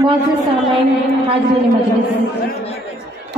मौजूद सामाइन हाज़रीन मजलिस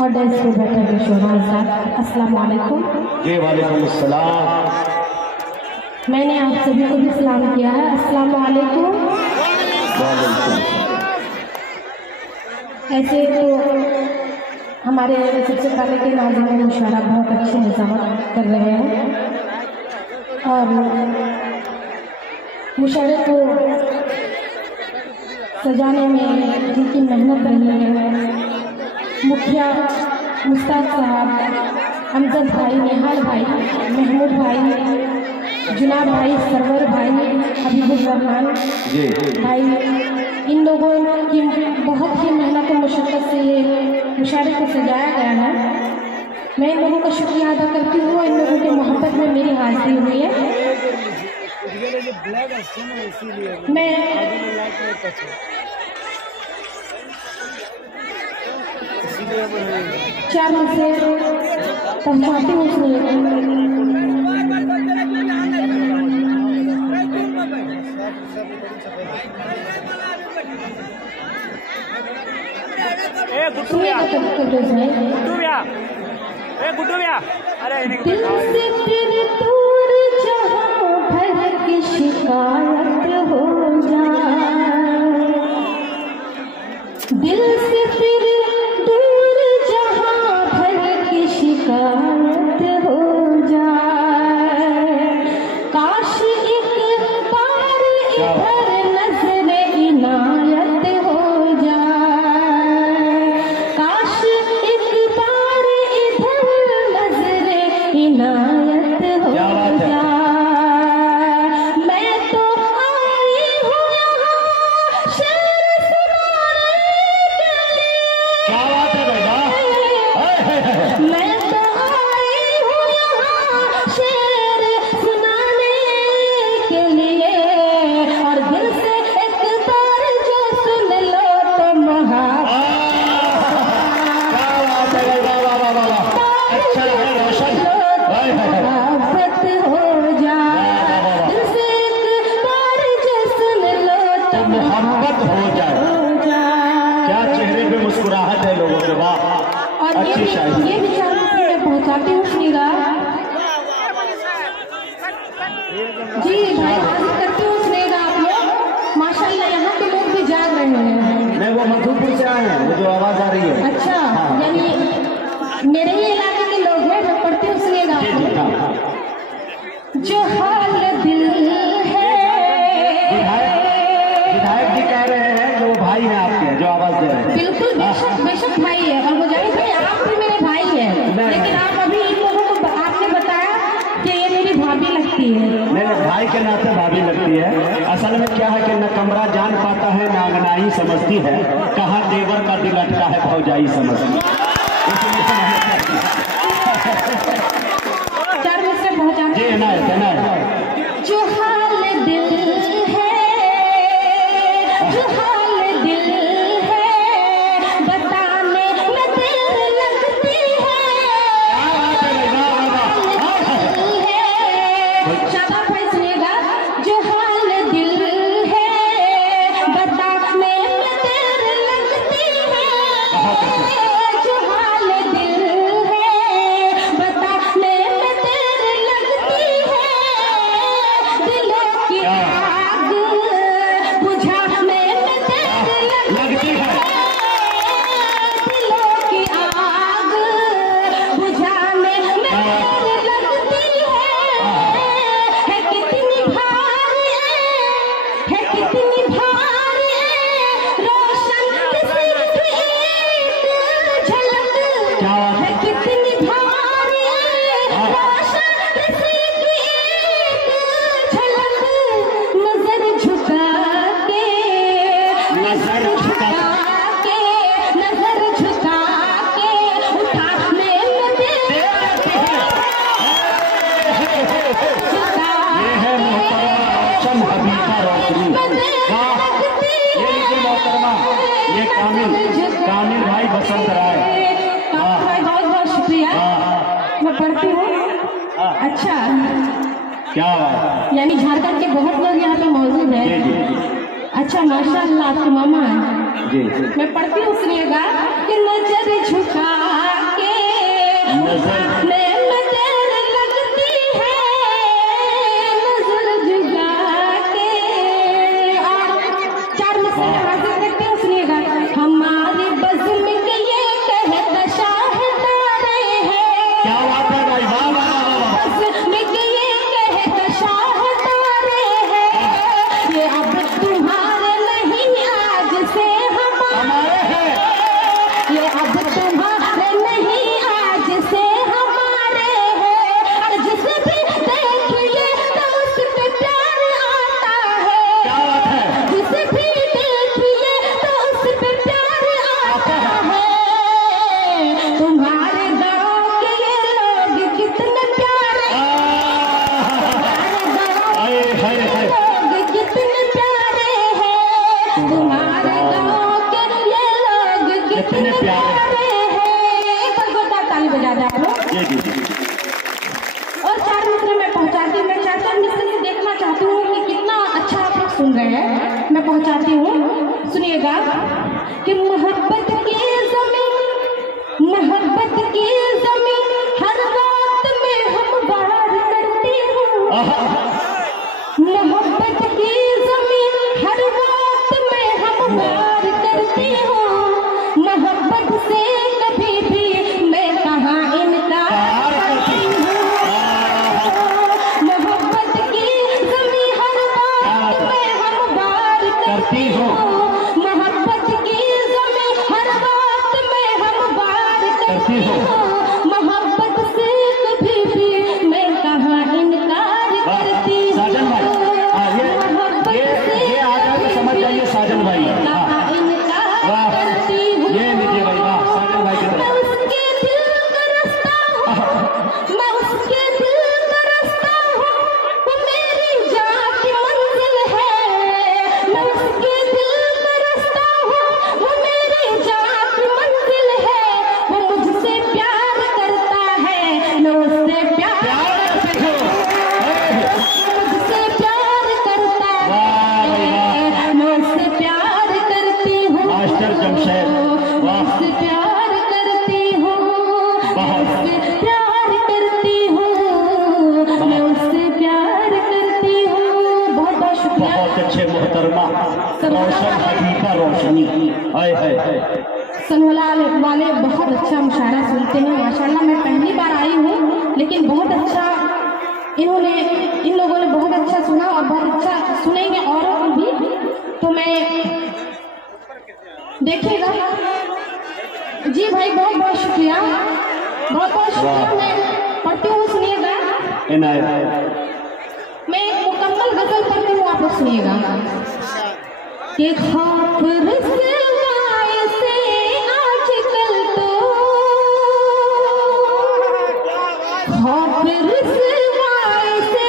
और डेस्क पे बैठे हुए शोहर साहब, अस्सलाम वालेकुम। जी वालेकुम अस्सलाम। मैंने आप सभी को भी सलाम किया है, अस्सलाम वालेकुम। ऐसे तो हमारे सबसे पहले के नाज़रीन मुशारा बहुत अच्छे निज़ामत कर रहे हैं और मुशारे को सजाने में जिनकी मेहनत रही है, मुखिया मुश्ताक साहब, अमजद भाई, निहाल भाई, महमूद भाई, जुनाब भाई, सरवर भाई, हबीबुर रहमान भाई, इन लोगों की बहुत ही मेहनत और मशक्क़त से ये मुशारे को सजाया गया है। मैं इन लोगों का शुक्रिया अदा करती हूँ। इन लोगों की मोहब्बत में मेरी हाज़िरी हुई है। मैं चार से पहुँचाती हूँ दिल से फिर दूर जहाँ भर की शिकायत हो जाए, दिल से फिर दूर जहाँ भर की शिकायत हो जाए, काश एक बार इधर नजर इनायत हो जाए, काश एक बार इधर नजर इनायत हो जाए। मैं तो आई हूँ यहाँ शेर सुनाने के लिए, क्या बात है बेटा? मैं तो आई हूँ यहाँ शेर सुनाने के लिए, और दिल से एक बार जो सुन लो तो अच्छा है रोशन मोहब्बत हो जाए, दिल से एक बार जो सुन लो तो मोहब्बत हो जाए। क्या चेहरे पे मुस्कुराहट है लोगों के। वाह, और अच्छी शायरी। ये विचार मैं पहुंचाती हूँ श्रीरा जी भाई, हाजिर करती हूँ श्रीरा। आप लोग माशाल्लाह यहाँ के लोग भी जाग रहे हैं। नहीं, वो मधुपुर से आए हैं, वो जो आवाज आ रही है। अच्छा, यानी मेरे ही इलाके के लोग हैं। मैं पढ़ती हूँ श्रीरा। जो हाल दिल है, विधायक जी कह रहे हैं कि वो भाई हैं आपके, जो आवाज दे रहे हैं। बिल्कुल बेशक बेशक भाई है, और मुजाहिद भाई आप भी मेरे भाई हैं, लेकिन आप अभी इन लोगों को आपने बताया कि ये मेरी भाभी लगती है। नहीं, भाई के नाते भाभी लगती है। असल में क्या है कि न कमरा जान पाता है, न अंगनाई समझती है, कहाँ देवर का दिल अटका है भौजाई समझती है। चार मिनट से पहुंचाने जी है ना। जो हाल दिल है, जो हाल दिल है, बताने में दिल लगती है, शाबाश भाई सुनिएगा। जो हाल दिल है, बताने में दिल लगती है, जो हाल दिल है, बताने में दिल लगती है, दिलों की आग बुझाने में दिल लगती है, दिलों की आग बुझाने में दिल लगती है कितनी भारी है कितनी भारी है, रोशन सिर्फ एक झलक है, कितनी भारी है, रोशन सिर्फ एक झलक, नजर झुका के, नजर झुका के, नजर झुका के उठाने में दिल ये है मोहतरमा आचम हबीबा रोशनी। वाह, ये लीजिए मोहतरमा, ये कामिल भाई बसंत राय। भाई बहुत बहुत शुक्रिया। मैं पढ़ती हूँ। अच्छा, क्या बात। यानी झारखंड के बहुत लोग यहाँ पे मौजूद हैं। अच्छा माशाल्लाह आपकी मामा है जी। मैं पढ़ती हूँ, सुनिएगा कि नजर झुका के नजर लगती है, नजर झुका के। और 4 मिसरे में हाजिर करती हूँ, सुनिएगा। हमारी बज़्म के ये कहकशा है तारे हैं, क्या बात है भाई, वाह वाह वाह। बज़्म के ये कहकशा है तारे हैं, ये अब तुम्हारे नहीं आज से हमारे हैं, ये अब तुम्हारे नहीं आज से हमारे हैं। और जिसे भी देखिए तो उस पे प्यार आता है, क्या बात है। जिसे भी देखिए तो उस पे प्यार आता है। तुम्हारे गाँव के ये लोग कितने प्यारे, हाय हाय हाय। लोग कितने प्यारे हैं, तुम्हारे गाँव के ये लोग कितने प्यारे हैं। एक बार जोरदार ताली बजा दे आप लोग। जी जी जी। और 4 मिसरे में पहुंचाती हूँ, मैं 4 मिसरे से देखना चाहती हूँ कि कितना अच्छा आप लोग सुन रहे हैं। मैं पहुंचाती हूँ, सुनिएगा कि मोहब्बत की ज़मीन, मोहब्बत की ज़मीन हर रात में हम बाहर करती हूँ, मोहब्बत की ज़मीन हर रात में हम बाहर करती हूँ। मोहब्बत से कभी भी मैं कहाँ इनकार करती हूँ, मोहब्बत की ज़मीन हर रात में हम बाहर करती हूँ, मोहब्बत की ज़मीन हर रात में हम बाहर करती हूँ। मोहब्बत से कभी भी मैं कहाँ इनकार करती हूँ, साजन भाई, ये आ जाए तो समझ जाइए साजन भाई। हाँ वाह, ये लीजिए भाई, वाह साजन भाई की मैं तरफ। उसके दिल का रास्ता हूँ, मैं उसके दिल का रास्ता हूँ, वो मेरी जान की मंजिल है। मैं उसके दिल का रास्ता हूँ, वो मेरी जान की मंजिल है। वो मुझसे प्यार करता है, मैं उससे प्यार प्यार करती हूँ। मुझसे प्यार करता है, मैं उससे प्यार करती हूँ, मास्टर जमशेद, वाह। उससे प्यार करती हूँ, बहुत। उससे प्यार करती हूँ, मैं उससे प्यार करती हूँ। बहुत बहुत शुक्रिया। बहुत अच्छे मोहतरमा रोशन हकीका रोशनी। हाय हाय हाय। सनवला वाले बहुत अच्छा मुशायरा सुनते हैं माशाल्लाह। मैं पहली बार आई हूँ, लेकिन बहुत अच्छा इन लोगों ने बहुत अच्छा सुना और बहुत अच्छा सुनेंगे और भी। तो मैं देखिएगा जी भाई, बहुत बहुत शुक्रिया, बहुत बहुत शुक्रिया। मैं पढ़ती हूँ, सुनिएगा। मैं एक मुकम्मल गजल पढ़ती हूँ, आप लोग सुनिएगा। कि खौफ रुसवाई से आजकल तो, खौफ रुसवाई से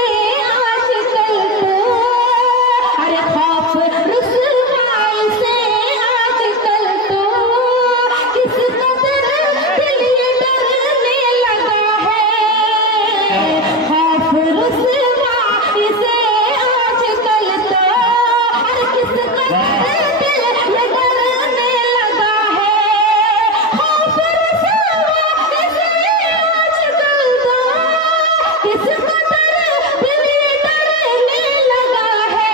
आजकल तो, अरे खौफ रुसवाई से आजकल तो किस कदर दिल ये डरने लगा है। खौफ रुसवाई से आजकल तो, अरे किस कदर दिल ये डरने लगा है। खौफ रुसवाई से आजकल तो किस कदर दिल ये डरने लगा है।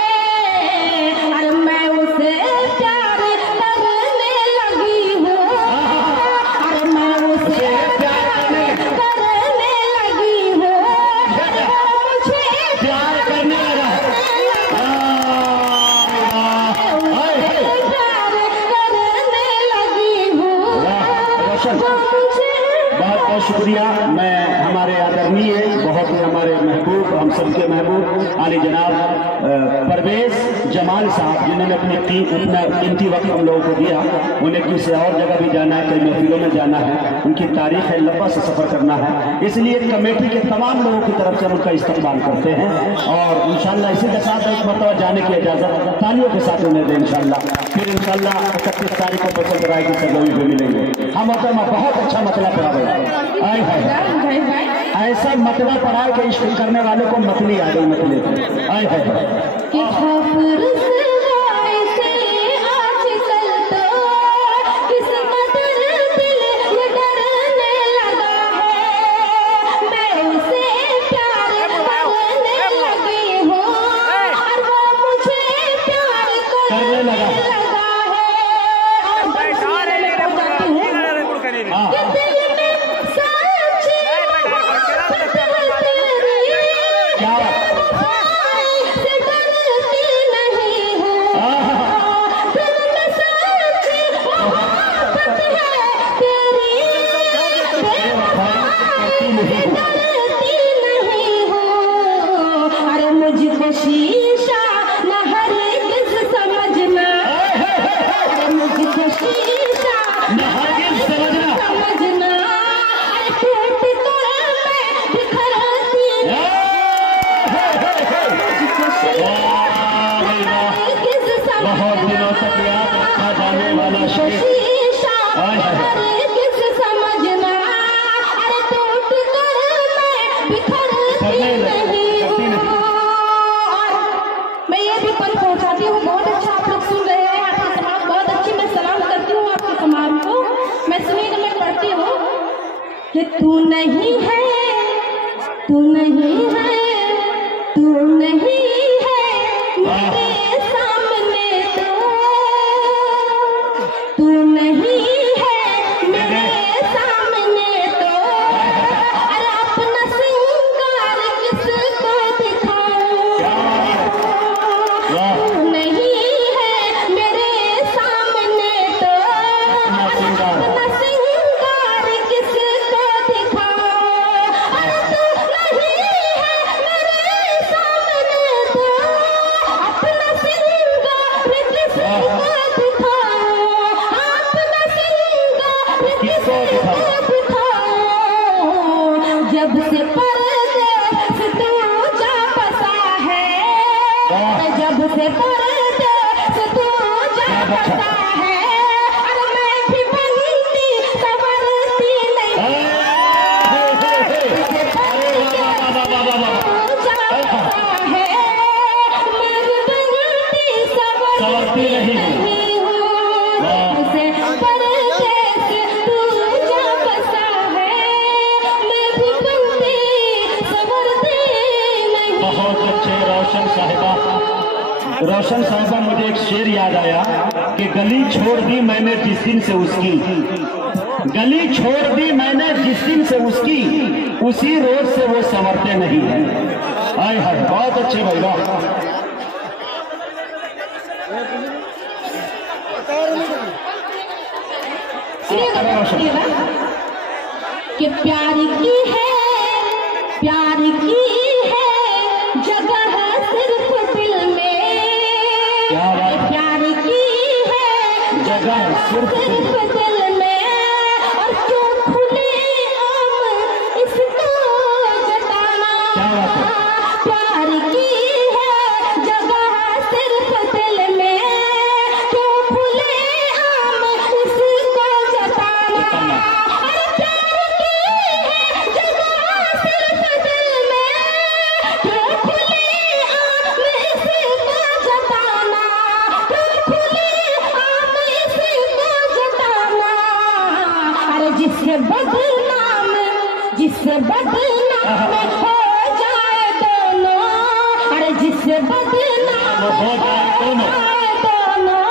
अरे मैं उसे प्यार करने लगी हूँ, अरे मैं उसे प्यार करने लगी हूँ, अरे वो मुझे प्यार करने लगा। प्यार करने लगी हूँ, रोशन, वो मुझे बहुत बहुत शुक्रिया। मैं हमारे आदरणीय, बहुत ही हमारे महबूब, हम सबके महबूब आली जनाब परवेज जमाल साहब, जिन्होंने अपना कीमती वक्त हम लोगों को दिया। उन्हें किसी और जगह भी जाना है, कई महफिलों में जाना है, उनकी तारीख है, लंबा से सफर करना है। इसलिए कमेटी के तमाम लोगों की तरफ से हम उनका इस्तेमाल करते हैं और इंशाल्लाह इसी के साथ एक मरतबा जाने की इजाजत तालियों के साथ उन्हें दें इंशाल्लाह। फिर इंशाल्लाह 31 तारीख को बचत राय की सरगर्मी में मिलेंगे। हम बहुत अच्छा मतला पड़ा भाई, आए है ऐसा मतला पड़ा कि इश्क करने वाले को मतली आ गई, मतले आए है। शीशा न हरगिज़ समझना समझना, अरे टूट कर मैं बिखरती हरगिज़ बहुत दिनों तक याद रखा जाने वाला शेर। शीशा हरगिज़ समझना, अरे टूट कर मैं बिखरती नहीं हूँ। और मैं ये भी पल पहुँचाती हूँ, बहुत अच्छा आप लोग सुन रहे हैं, आपकी समाज बहुत अच्छी, मैं सलाम करती हूँ आपके समाज को। मैं सुनिएगा, मैं पढ़ती हूँ कि तू नहीं है, तू नहीं है, तू नहीं है मेरे सामने तो, तू नहीं है मेरे सामने तो, अरे अपना सिंगार किसको दिखाऊं, तू नहीं है मेरे सामने तो, अपना सिंगार किसको दिखाऊं, अरे तू नहीं है मेरे सामने तो, अपना सिंगार किसको दिखाऊं, अपना सिंगार किसको दिखाऊं, जब से परदेस तू जा बसा है, जब से परदेस तू जा बसा है, अरे मैं भी बनती संवरती नहीं, जा बसा है, मैं भी बनती संवरती नहीं हूँ, जब से परदेस तू जा बसा है, मैं भी बनती संवरती नहीं। बहुत अच्छे रोशन साहिबा। रोशन साहिबा, मुझे एक शेर याद आया कि गली छोड़ दी मैंने जिस दिन से उसकी, गली छोड़ दी मैंने जिस दिन से उसकी, उसी रोज से वो संवरते नहीं है। आय हाय, बहुत अच्छे भाई, वाह। सुनिएगा कि प्यार की है, प्यार की है जगह सिर्फ दिल में, क्या बात है? प्यार की है जगह सिर्फ दिल में, और क्यों खुले आम इसको जताना, क्या बात है? प्यार की है जगह सिर्फ दिल में, क्यों खुले आम इसको जताना, अरे प्यार की है जगह सिर्फ दिल में, क्यों खुले आम इसको जताना, क्यों खुले आम इसको जताना, अरे जिससे बदनाम हो जाए दोनों, अरे जिससे बदनाम हो जाए दोनों,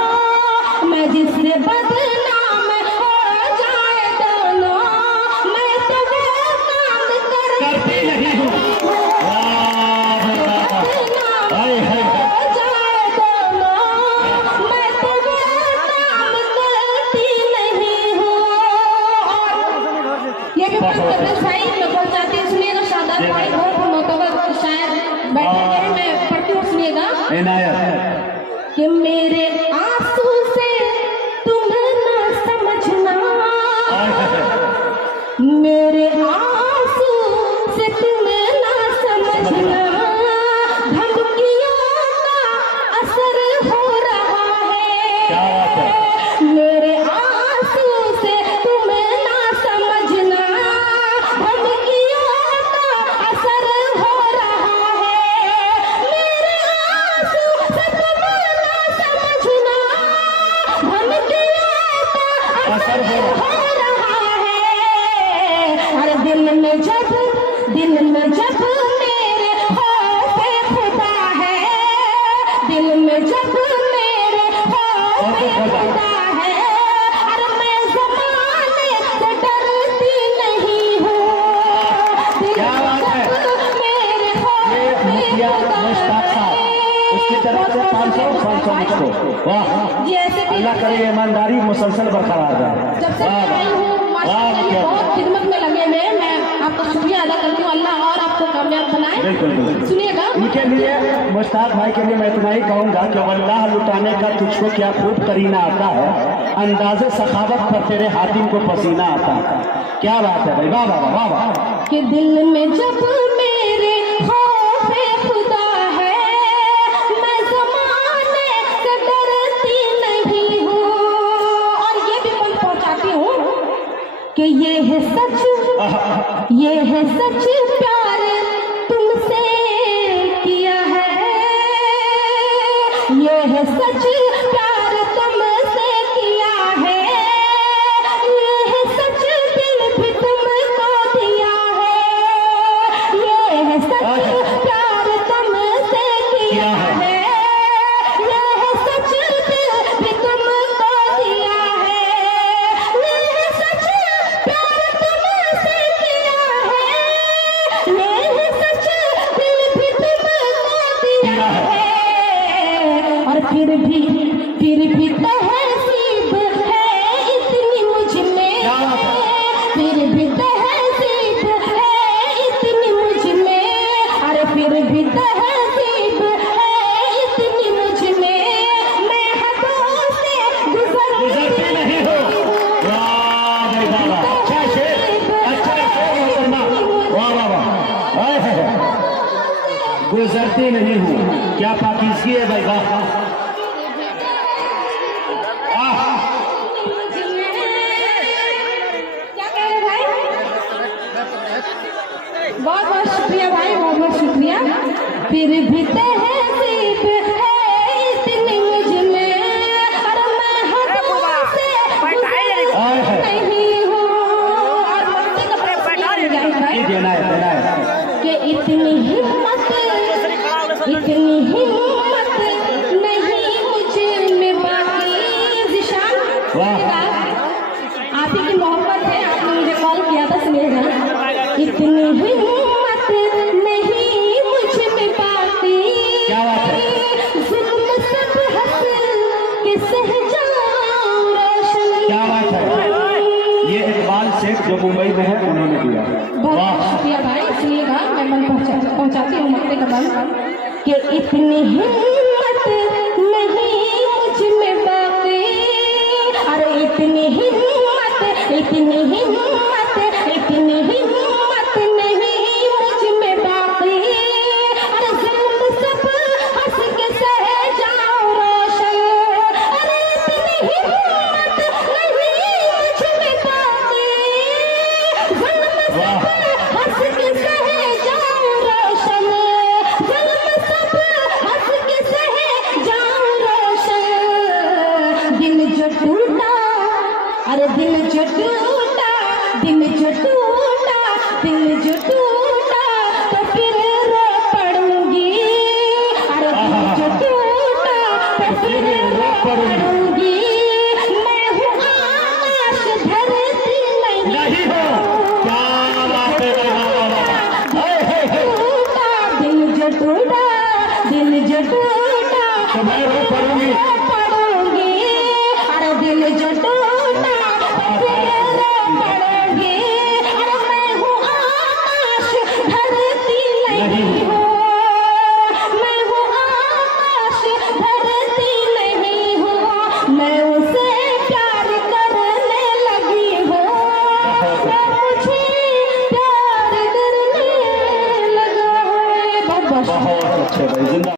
मैं जिससे बदनाम हो जाए दोनों, मैं तो वो काम करती नहीं हूँ। वाह, वाह, हाय हाय, हो जाए दोनों, मैं तो वो काम करती नहीं हूँ। और ये भी पढ़ते शायद मैं बोल जाती हूँ, सुनिएगा, शादाब भाई बहुत मोतबर शायद बैठे हैं, मैं पढ़ती हूँ, सुनिएगा इनायत। कि मेरे आंसू से तुम्हें ना समझना, मेरे आंसू से तुम्हें ना समझना, धमकियों का असर हो रहा क्या बात है? है, मेरे आंसू से तुम्हें ना समझना, धमकियों का असर हो रहा है, मेरे आंसू से तुम्हें ना समझना, धमकियों का असर हो रहा है, अरे दिल में जब मेरे खौफे खुदा है, दिल में जब मेरे खौफे खुदा है, अरे मैं ज़माने से डरती नहीं हूँ, दिल क्या में बात है? जब मेरे ये खौफे मुखिया खुदा मुश्ताक साहब, उसकी तरफ से 500 मुझको। वाह, जैसे कि अल्लाह करे ईमानदारी मुसलसल बरकरार रहे। जब से मैं आई हूँ माशाअल्लाह बहुत खिदमत में लगे हुए हैं, मैं आपका शुक्रिया अदा करती हूँ, अल्लाह और आपको कामयाब बनाए। बिल्कुल बिल्कुल। सुनिएगा, इनके लिए मुश्ताक भाई के लिए मैं इतना ही कहूँगा कि वल्लाह लुटाने का तुझको क्या खूब करीना आता है। अंदाज़े सखावत पर तेरे हातिम को पसीना आता। क्या बात है भाई, वाह वाह वाह वाह। कि दिल में जब मेरे खौफे खुदा है, मैं ज़माने से डरती नहीं हूँ। और ये भी मैं पहुँचाती हूँ कि ये है सच प्यार तुमसे किया है, ये है सच प्यार तुमसे किया है, ये है सच दिल भी तुमको दिया है, ये है सच प्यार तुमसे किया है, ये है सच दिल भी तुमको दिया है, ये है सच प्यार तुमसे किया है, ये है सच दिल भी तुमको दिया है। और फिर भी तहसीब है इतनी मुझ में, फिर भी तहसीब है इतनी मुझ में, अरे फिर भी तहसीब है इतनी मुझ में, मैं हदों से गुजरती नहीं हो। वाह भाई वाह, अच्छा शेर मोहतरमा, वाह वाह वाह। गुजरती नहीं हूँ, क्या पाकिज़गी है भाई, वाह। बहुत बहुत शुक्रिया भाई, बहुत बहुत शुक्रिया। फिर भी तहसीब है इतनी मुझ में, और मैं हदों से गुजरती नहीं हूँ। और मस्ती का देना है कि इतनी हिम्मत नहीं मुझ में बाकी। ज़िशान, आप ही की मोहब्बत है, आपने मुझे कॉल किया था स्नेहा। इतनी हिम्मत नहीं मुझ में बाकी, क्या बात है, जुल्म सब हंस के सह जाऊं रोशन। क्या बात है, ये इकबाल सेठ जो मुंबई में है उन्होंने दिया। बहुत शुक्रिया भाई, सुनिएगा मैं मन पहुंचाती हूँ मक्ते का मन कि इतनी हिम्मत नहीं मुझ में बाकी, अरे इतनी हिम्मत नहीं मुझ में बाकी, अरे जुल्म सब हंस के सह जाऊं रोशन, अरे इतनी हिम्मत नहीं मुझ में बाकी, जुल्म सब हंस के सह जाऊं रोशन, जुल्म सब हंस के सह जाऊं रोशन। दिल जो टूटा, अरे दिल जो टूटा तो फिर रो पड़ूंगी, अरे दिल जो टूटा तो फिर रो पड़ूंगी। मैं हूँ आकाश धरती नहीं हो। क्या बात है, दिल जो टूटा तो मैं रो पड़ूंगी।